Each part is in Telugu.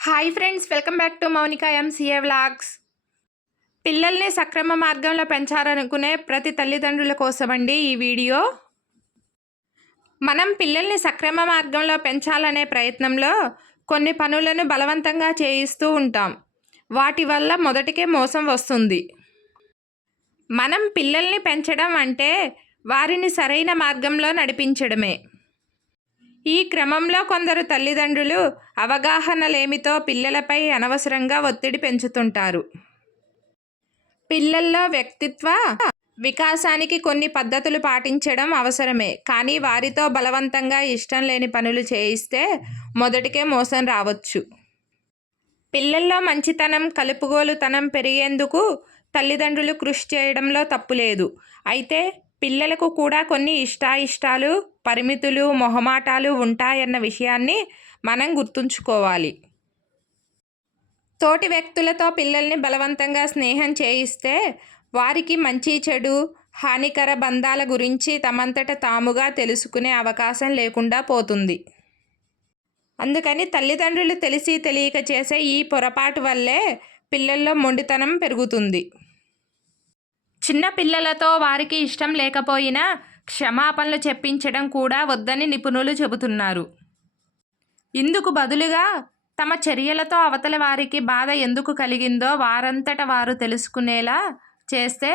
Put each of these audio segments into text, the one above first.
Hi friends welcome back to Mounika MCA vlogs పిల్లల్ని సక్రమ మార్గంలో పెంచాలనుకునే ప్రతి తల్లిదండ్రుల కోసమండి ఈ వీడియో. మనం పిల్లల్ని సక్రమ మార్గంలో పెంచాలనే ప్రయత్నంలో కొన్ని పనులను బలవంతంగా చేయిస్తూ ఉంటాం. వాటి వల్ల మొదటికే మోసం వస్తుంది. మనం పిల్లల్ని పెంచడం అంటే వారిని సరైన మార్గంలో నడిపించడమే. ఈ క్రమంలో కొందరు తల్లిదండ్రులు అవగాహన లేమితో పిల్లలపై అనవసరంగా ఒత్తిడి పెంచుతుంటారు. పిల్లల్లో వ్యక్తిత్వ వికాసానికి కొన్ని పద్ధతులు పాటించడం అవసరమే. కానీ వారితో బలవంతంగా ఇష్టం లేని పనులు చేయిస్తే మొదటికే మోసం రావచ్చు. పిల్లల్లో మంచితనం కలుపుగోలుతనం పెరిగేందుకు తల్లిదండ్రులు కృషి చేయడంలో తప్పు లేదు అయితే పిల్లలకు కూడా కొన్ని ఇష్టాయిష్టాలు పరిమితులు మొహమాటాలు ఉంటాయన్న విషయాన్ని మనం గుర్తుంచుకోవాలి. తోటి వ్యక్తులతో పిల్లల్ని బలవంతంగా స్నేహం చేయిస్తే వారికి మంచి చెడు హానికర బంధాల గురించి తమంతట తాముగా తెలుసుకునే అవకాశం లేకుండా పోతుంది. అందుకని తల్లిదండ్రులు తెలిసి తెలియక చేసే ఈ పొరపాటు వల్లే పిల్లల్లో మొండితనం పెరుగుతుంది. చిన్న పిల్లలతో వారికి ఇష్టం లేకపోయినా క్షమాపణలు చెప్పించడం కూడా వద్దని నిపుణులు చెబుతున్నారు. ఇందుకు బదులుగా తమ చర్యలతో అవతల వారికి బాధ ఎందుకు కలిగిందో వారంతట వారు తెలుసుకునేలా చేస్తే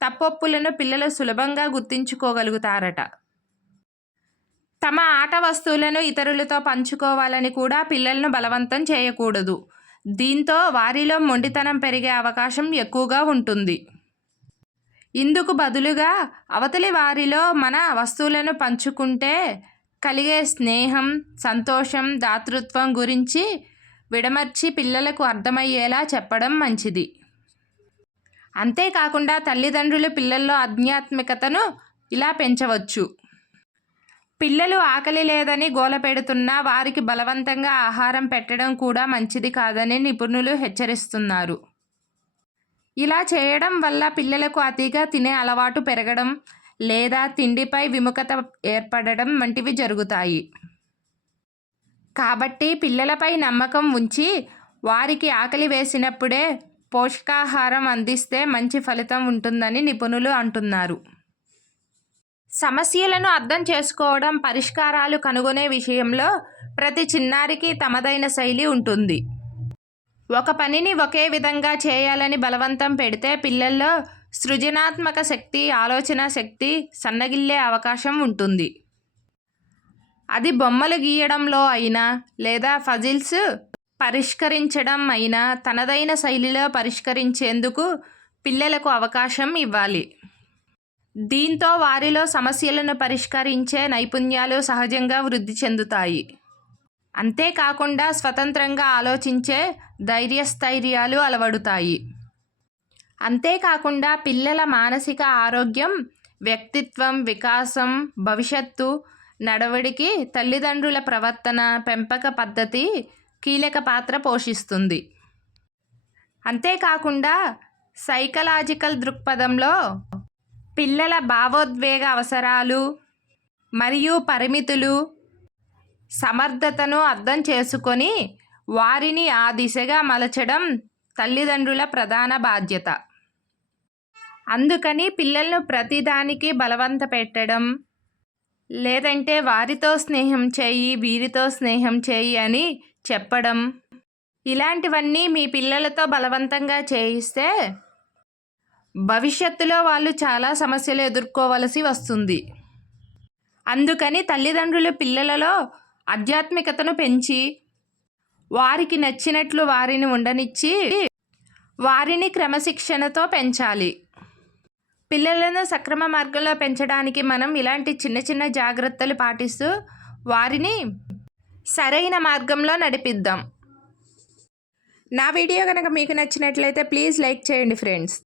తప్పొప్పులను పిల్లలు సులభంగా గుర్తించుకోగలుగుతారట. తమ ఆట వస్తువులను ఇతరులతో పంచుకోవాలని కూడా పిల్లలను బలవంతం చేయకూడదు. దీంతో వారిలో మొండితనం పెరిగే అవకాశం ఎక్కువగా ఉంటుంది. ఇందుకు బదులుగా అవతలి వారిలో మన వస్తువులను పంచుకుంటే కలిగే స్నేహం సంతోషం దాతృత్వం గురించి విడమర్చి పిల్లలకు అర్థమయ్యేలా చెప్పడం మంచిది. అంతేకాకుండా తల్లిదండ్రులు పిల్లల్లో ఆధ్యాత్మికతను ఇలా పెంచవచ్చు. పిల్లలు ఆకలి లేదని గోల పెడుతున్నా వారికి బలవంతంగా ఆహారం పెట్టడం కూడా మంచిది కాదని నిపుణులు హెచ్చరిస్తున్నారు. ఇలా చేయడం వల్ల పిల్లలకు అతిగా తినే అలవాటు పెరగడం లేదా తిండిపై విముఖత ఏర్పడడం వంటివి జరుగుతాయి. కాబట్టి పిల్లలపై నమ్మకం ఉంచి వారికి ఆకలి వేసినప్పుడే పోషకాహారం అందిస్తే మంచి ఫలితం ఉంటుందని నిపుణులు అంటున్నారు. సమస్యలను అర్థం చేసుకోవడం పరిష్కారాలు కనుగొనే విషయంలో ప్రతి చిన్నారికి తమదైన శైలి ఉంటుంది. ఒక పనిని ఒకే విధంగా చేయాలని బలవంతం పెడితే పిల్లల్లో సృజనాత్మక శక్తి ఆలోచన శక్తి సన్నగిల్లే అవకాశం ఉంటుంది. అది బొమ్మలు గీయడంలో అయినా లేదా ఫజిల్స్ పరిష్కరించడం అయినా తనదైన శైలిలో పరిష్కరించేందుకు పిల్లలకు అవకాశం ఇవ్వాలి. దీంతో వారిలో సమస్యలను పరిష్కరించే నైపుణ్యాలు సహజంగా వృద్ధి చెందుతాయి. అంతేకాకుండా స్వతంత్రంగా ఆలోచించే ధైర్యస్థైర్యాలు అలవడుతాయి. అంతేకాకుండా పిల్లల మానసిక ఆరోగ్యం వ్యక్తిత్వం వికాసం భవిష్యత్తు నడవడికి తల్లిదండ్రుల ప్రవర్తన పెంపక పద్ధతి కీలక పాత్ర పోషిస్తుంది. అంతేకాకుండా సైకలాజికల్ దృక్పథంలో పిల్లల భావోద్వేగ అవసరాలు మరియు పరిమితులు సమర్థతను అర్థం చేసుకొని వారిని ఆ దిశగా మలచడం తల్లిదండ్రుల ప్రధాన బాధ్యత. అందుకని పిల్లలను ప్రతిదానికి బలవంత పెట్టడం లేదంటే వారితో స్నేహం చేయి వీరితో స్నేహం చేయి అని చెప్పడం. ఇలాంటివన్నీ మీ పిల్లలతో బలవంతంగా చేయిస్తే భవిష్యత్తులో వాళ్ళు చాలా సమస్యలు ఎదుర్కోవలసి వస్తుంది. అందుకని తల్లిదండ్రులు పిల్లలలో ఆధ్యాత్మికతను పెంచి వారికి నచ్చినట్లు వారిని ఉండనిచ్చి వారిని క్రమశిక్షణతో పెంచాలి. పిల్లలను సక్రమ మార్గంలో పెంచడానికి మనం ఇలాంటి చిన్న చిన్న జాగ్రత్తలు పాటిస్తూ వారిని సరైన మార్గంలో నడిపిద్దాం. నా వీడియో కనుక మీకు నచ్చినట్లయితే ప్లీజ్ లైక్ చేయండి ఫ్రెండ్స్.